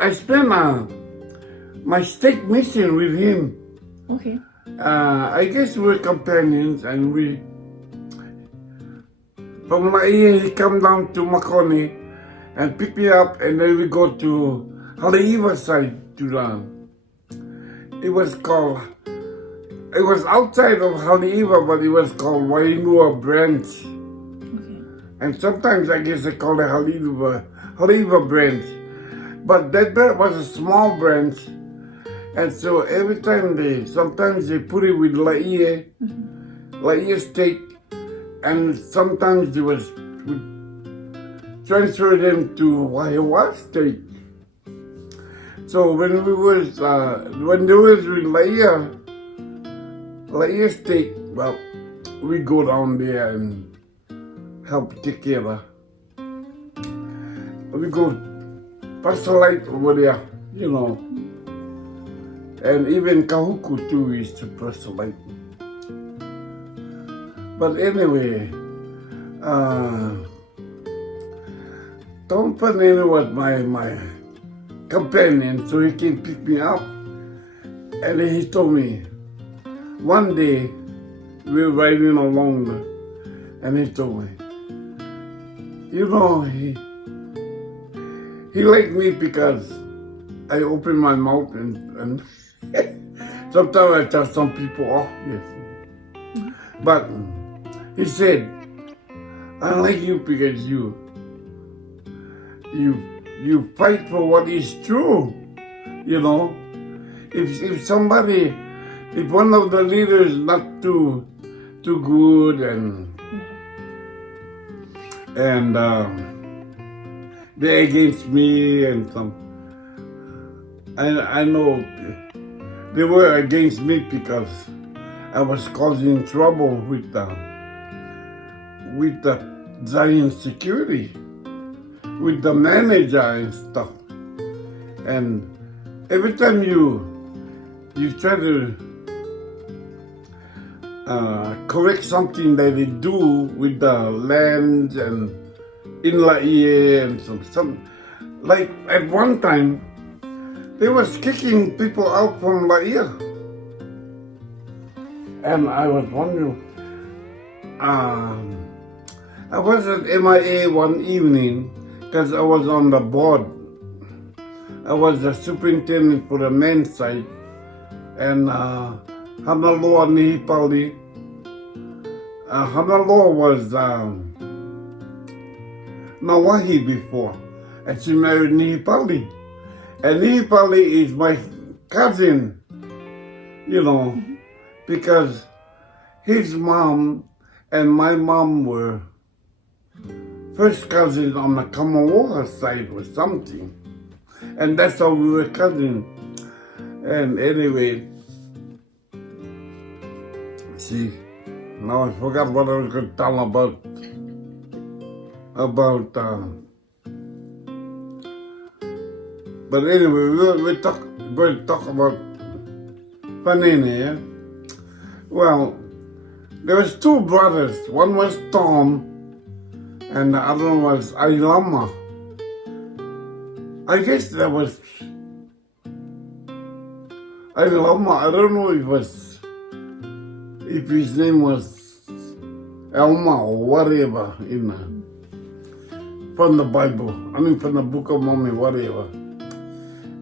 I spent my stake mission with him. Okay. I guess we're companions, and from Laie, he come down to Makoni and pick me up, and then we go to Haleiwa side to it was outside of Haleiwa, but it was called Wainua Branch. Okay. And sometimes I guess they call it Haleiwa Branch. But that was a small branch. And so every time sometimes they put it with Laie steak, and sometimes they would transfer them to Waiwa steak. So when they was with Laie steak, well, we go down there and help take care of her. We go pastoralite over there, you know. And even Kahuku too is to pastoralite. But anyway, Tom Fanene was my companion, so he came pick me up. And then he told me, one day we were riding along, and he told me, you know, he liked me because I opened my mouth and sometimes I tell some people off, yes. But he said, I like you because you fight for what is true, you know. If one of the leaders not too good and they're against me and some, I know they were against me because I was causing trouble with the Zion security, with the manager and stuff. And every time you try to correct something that they do with the land and in Laie and some, like at one time, they was kicking people out from Laie. And I was wondering, I was at MIA one evening because I was on the board. I was the superintendent for the men's side, and Hanaloa Nihipali. Hanaloa was Nawahi before, and she married Nihipali. And Nihipali is my cousin, you know, because his mom and my mom were first cousins on the Kamawoha side or something. And that's how we were cousins. And anyway, see, now I forgot what I was going to tell about but anyway, we're going to talk about Fanene, yeah? Well, there was two brothers. One was Tom, and the other one was Alema. I guess that was Alema. I don't know if his name was Elma or whatever from the Bible. I mean, from the Book of Mormon, whatever.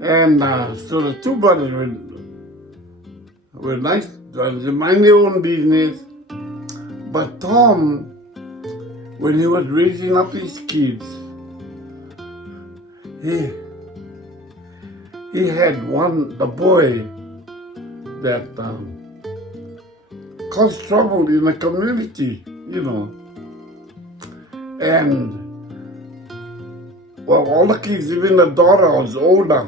And so the two brothers were nice. They mind their own business. But Tom, when he was raising up his kids, he had the boy that caused trouble in the community, you know. And, well, all the kids, even the daughter was older.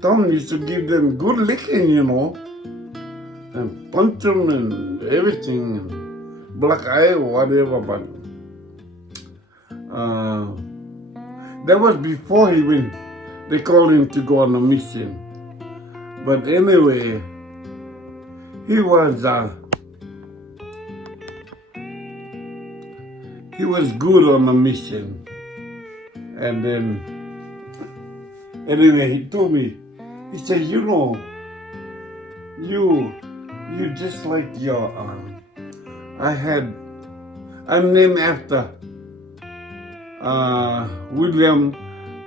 Tom used to give them good licking, you know, and punch them and everything, and black eye or whatever, but that was before he went. They called him to go on a mission. But anyway, he was good on the mission. And then Anyway, he told me, he said, you know, you just like your, I'm named after William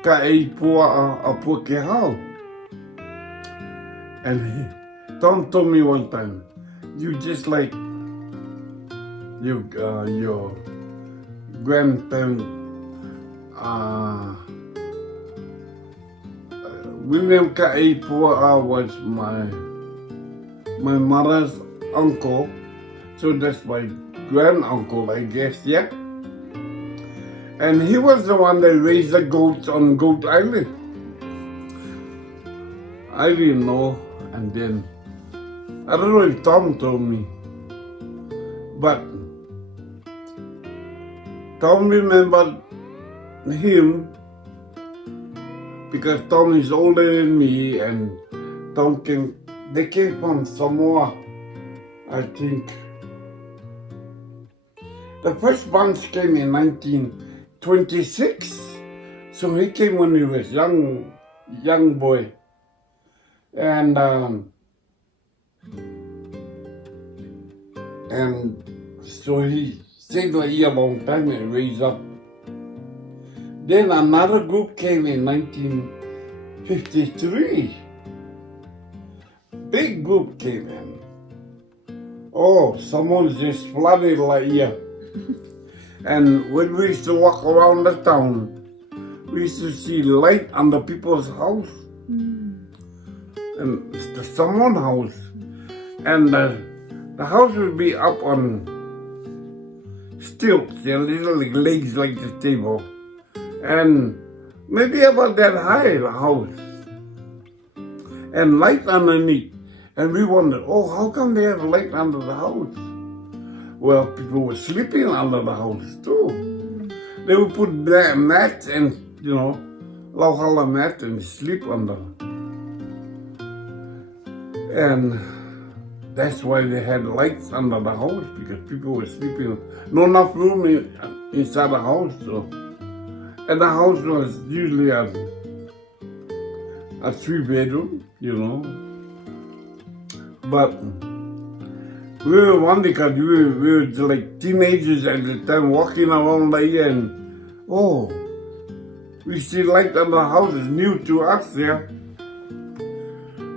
Kaipua Apukehau. And Tom told me one time, you just like your grandparent, William Kaipua was my mother's uncle, so that's my grand-uncle, I guess, yeah? And he was the one that raised the goats on Goat Island. I didn't know, and then, I don't know if Tom told me, but Tom remembered him because Tom is older than me, and they came from Samoa, I think. The first bunch came in 1926, so he came when he was young boy, and so he stayed here a long time and raised up. Then another group came in 1953. Big group came in. Oh, someone just flooded like here. And when we used to walk around the town, we used to see light under people's house. And it's the Samoan house. And the house would be up on stilts, their little legs like the table. And maybe about that high, the house. And light underneath. And we wondered, oh, how come they have light under the house? Well, people were sleeping under the house too. They would put mats and, lauhala mat and sleep under. And that's why they had lights under the house, because people were sleeping. Not enough room inside the house, so. And the house was usually a 3-bedroom, But we were wondering because we were like teenagers at the time walking around like here, and we see light under the house is new to us, yeah.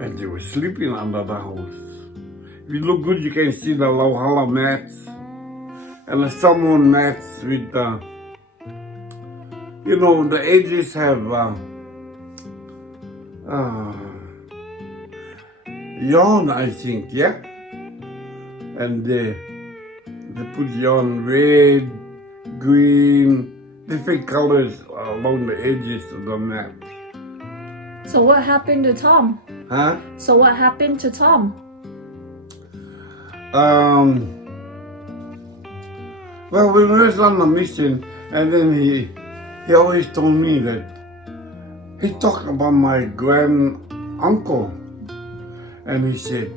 And they were sleeping under the house. If you look good, you can see the lauhala mats and the Samoan mats with the edges have yarn, I think, yeah? And they put yarn red, green, different colors along the edges of the mat. So what happened to Tom? Huh? So what happened to Tom? Well, we were on a mission, and then he always told me that he talked about my grand-uncle. And he said,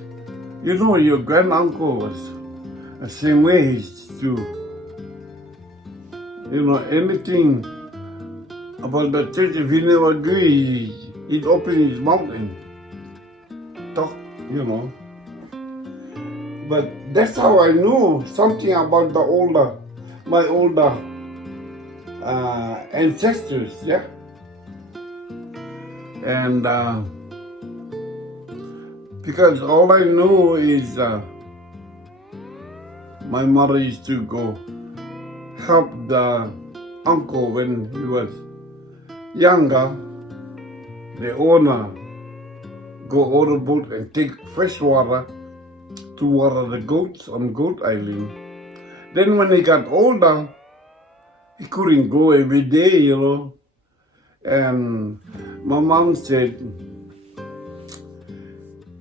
your grand-uncle was the same way. He used to, anything about the church, if he never agreed, he'd open his mouth and talk, But that's how I knew something about my older ancestors, yeah? And because all I know is my mother used to go help the uncle when he was younger. The owner go on the boat and take fresh water to water the goats on Goat Island. Then when he got older, he couldn't go every day, And my mom said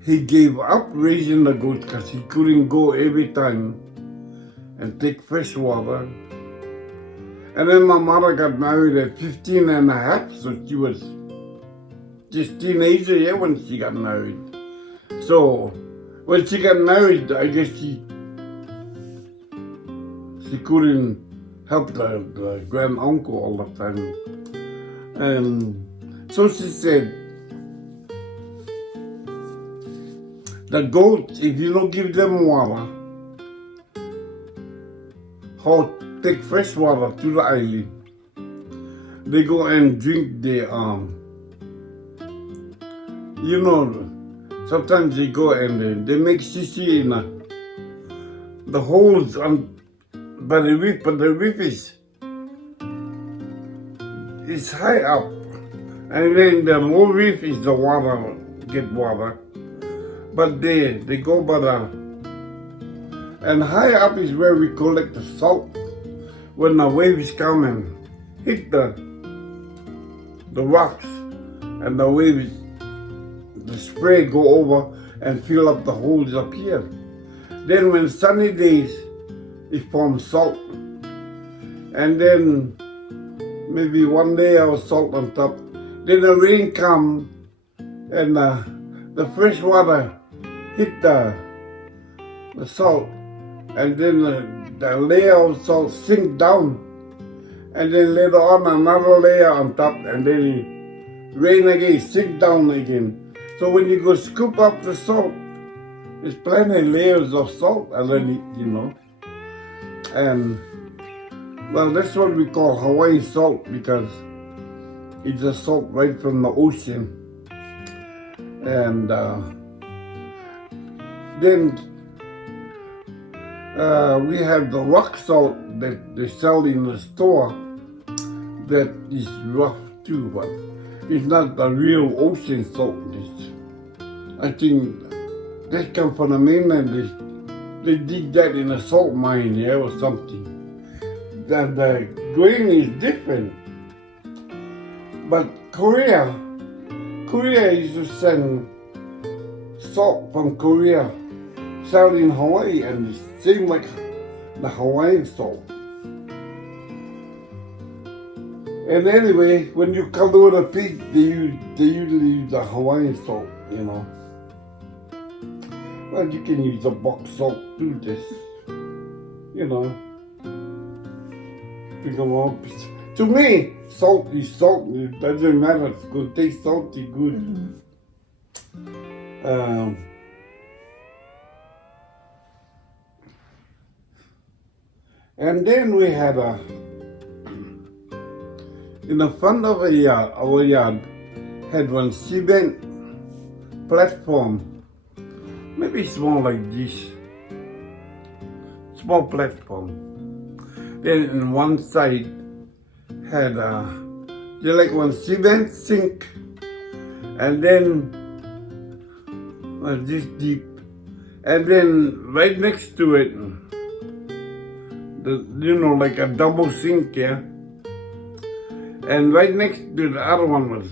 he gave up raising the goats because he couldn't go every time and take fresh water. And then my mother got married at 15 and a half, so she was just teenager, when she got married. So when she got married, I guess she couldn't help the grand-uncle all the time. And So she said, the goats, if you don't give them water, how take fresh water to the island, they go and drink the you know, sometimes they go and they make sissy in the holes on by the reef, but the reef is high up, and then the low reef is the water, get water, but they go by the, and high up is where we collect the salt when the waves come and hit the rocks, and the waves, the spray go over and fill up the holes up here. Then when sunny days, it forms salt. And then maybe one day our salt on top. Then the rain come and the fresh water hit the salt. And then the layer of salt sink down. And then later on another layer on top, and then it rain again, sink down again. So when you go scoop up the salt, there's plenty of layers of salt underneath, you know. And, well, that's what we call Hawaii salt, because it's a salt right from the ocean. And then we have the rock salt that they sell in the store that is rough too, but it's not the real ocean salt. I think that comes from the mainland. They dig that in a salt mine, yeah, or something. The grain is different. But Korea used to send salt from Korea, sell in Hawaii, and it's same like the Hawaiian salt. And anyway, when you color the pig, they usually use the Hawaiian salt, you know. Well, you can use a box salt too, this, you know. To me, salt is salt. It doesn't matter. It's going to taste salty good. And then we had in the front of our yard, had one cement platform. Maybe small like this. Small platform. Then on one side had just like one cement sink, and then this deep, and then right next to it, like a double sink, yeah. And right next to the other one was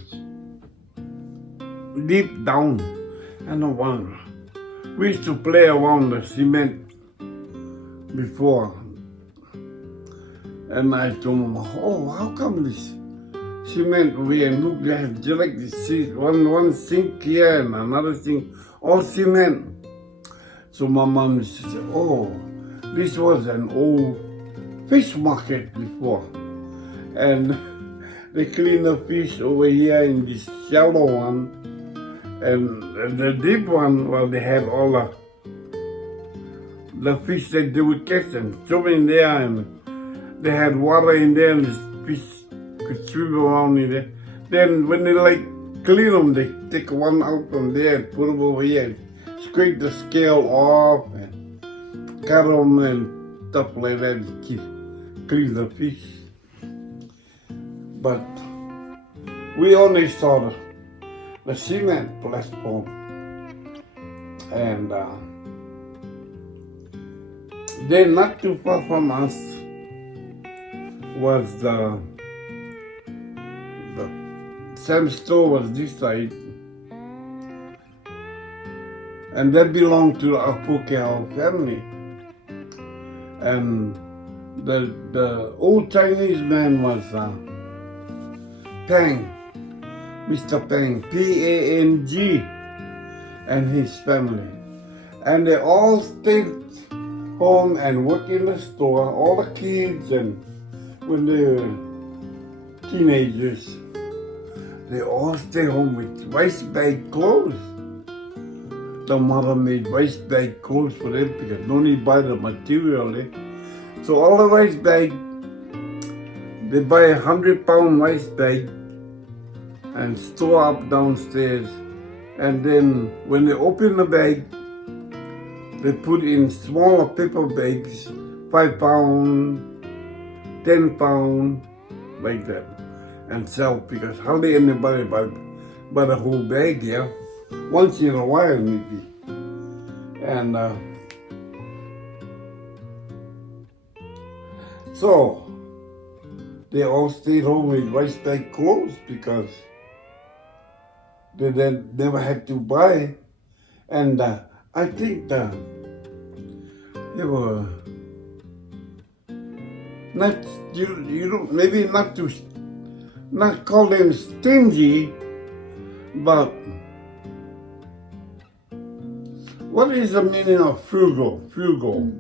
deep down, and the one. We used to play around the cement before. And I told him, oh, how come this cement we and look, they have just like this one sink here and another sink, all cement. So my mom said, oh, this was an old fish market before. And they clean the fish over here in this shallow one. And the deep one, well, they had all the fish that they would catch and throw in there, and they had water in there, and the fish could swim around in there. Then when they clean them, they take one out from there and put them over here, and scrape the scale off, and cut them and stuff like that to clean the fish. But we only saw the cement platform, and then not too far from us was the same store was this side, and that belonged to the Apokea family. And the old Chinese man was Pang. Mr. Pang, P-A-N-G, and his family. And they all stayed home and worked in the store, all the kids, and when they were teenagers. they all stay home with rice bag clothes. The mother made rice bag clothes for them because no need buy the material. So all the rice bag, they buy 100-pound rice bag and store up downstairs. And then when they open the bag, they put in smaller paper bags, 5 pound, 10 pound, like that, and sell because hardly anybody buy the whole bag, yeah. Once in a while maybe. And so they all stayed home with rice bag clothes because they then never had to buy. And I think they were not, you don't, maybe not call them stingy, but what is the meaning of frugal? Frugal.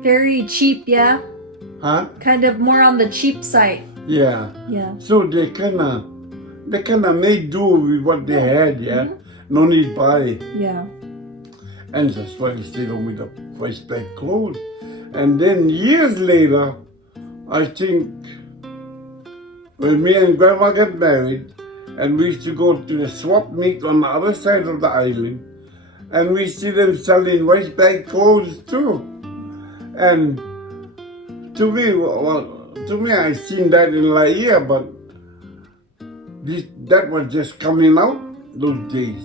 Very cheap, yeah? Huh? Kind of more on the cheap side. Yeah. Yeah. So they kinda made do with what they had, yeah? No need buy. Yeah. And that's why they stayed home with the rice bag clothes. And then years later, I think, when me and Grandma got married, and we used to go to the swap meet on the other side of the island, and we see them selling rice bag clothes too. And to me, I seen that in Laia, but that was just coming out those days.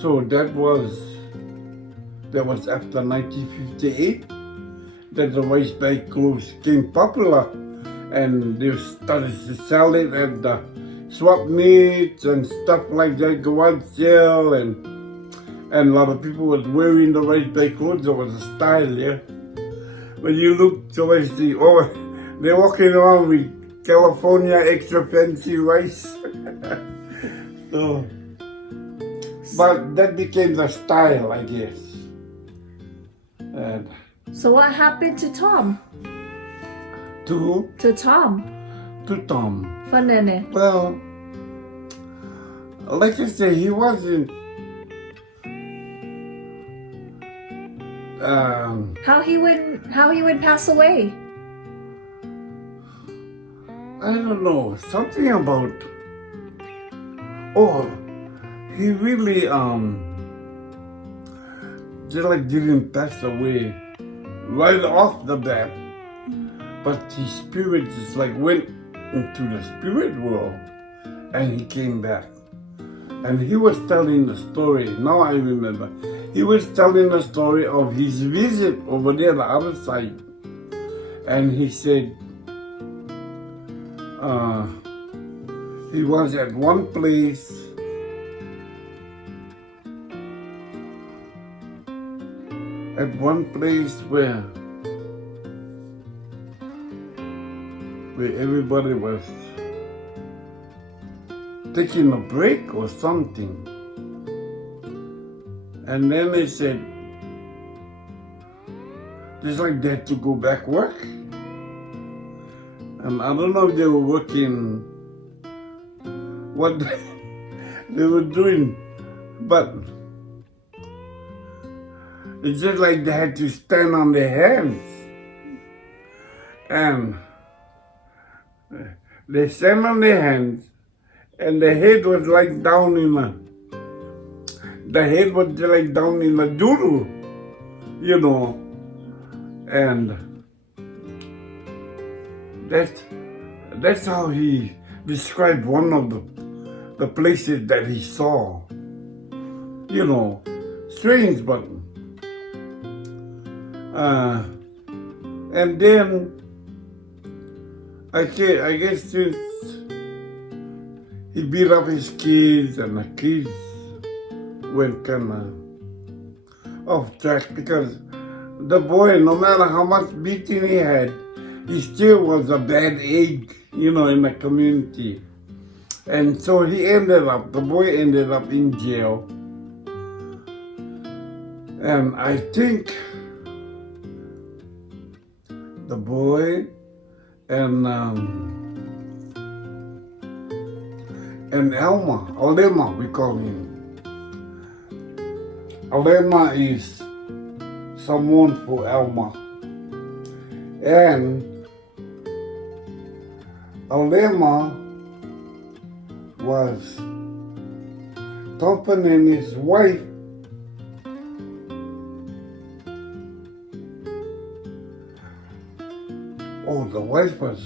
So that was after 1958 that the rice bag clothes became popular, and they started to sell it at the swap meets and stuff like that, garage sale, and a lot of people was wearing the rice bag clothes. It was a style, yeah. When you look towards they're walking around with California extra fancy rice. So, but that became the style, I guess. And So what happened to Tom? to who? To Tom? To Tom. Fanene. Well, like I say, he wasn't. How he would pass away? I don't know, something about. Oh, he really just like didn't pass away right off the bat, but his spirit just like went into the spirit world, and he came back, and he was telling the story. Now I remember, he was telling the story of his visit over there, the other side, and he said. He was at one place where everybody was taking a break or something. And then they said, just like they had to go back work. And I don't know if they were working, what they were doing, but it's just like they had to stand on their hands. And they stand on their hands, and the head was like down in the doodle, you know. And that's how he described one of the places that he saw. You know, strange, but and then I guess since he beat up his kids, and the kids went kind of off track, because the boy, no matter how much beating he had, he still was a bad egg, you know, in the community. And so the boy ended up in jail. And I think the boy and and Alema, we call him. Alema is someone for Alma. And Alema was Tom Fanene's wife. Oh, the wife was,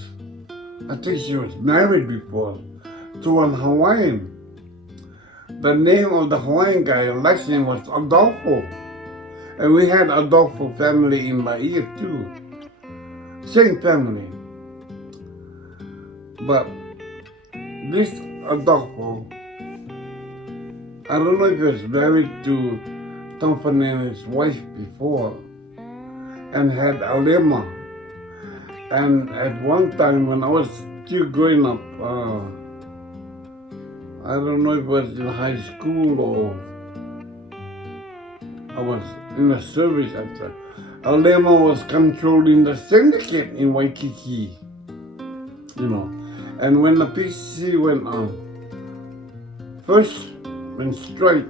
I think she was married before to an Hawaiian. The name of the Hawaiian guy, last name was Adolfo. And we had Adolfo family in Bahia too. Same family. But this Adolfo, I don't know if he was married to Tom Fanene's wife before and had Alema. And at one time when I was still growing up, I don't know if it was in high school or I was in the service after. Alema was controlling the syndicate in Waikiki, you know. And when the PCC went on, first when strike,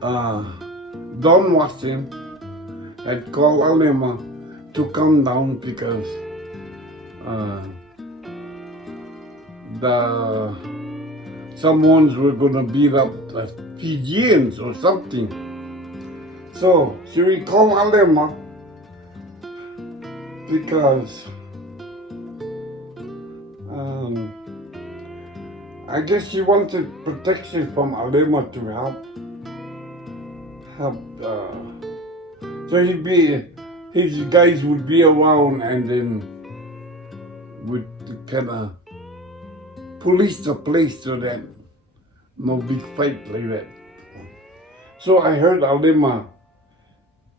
Don Watson had called Alema to come down because someone's were gonna beat up the Fijians or something. So she would call Alema because I guess she wanted protection from Alema to help. So his guys would be around and then would kind of police the place so that no big fight like that. So I heard Alema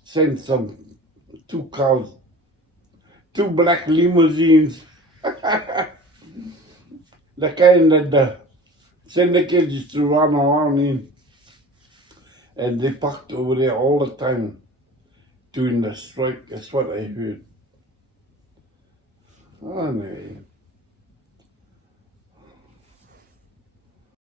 send two cars, two black limousines, the kind that the syndicate used to run around in. And they parked over there all the time during the strike. That's what I heard. Anyway.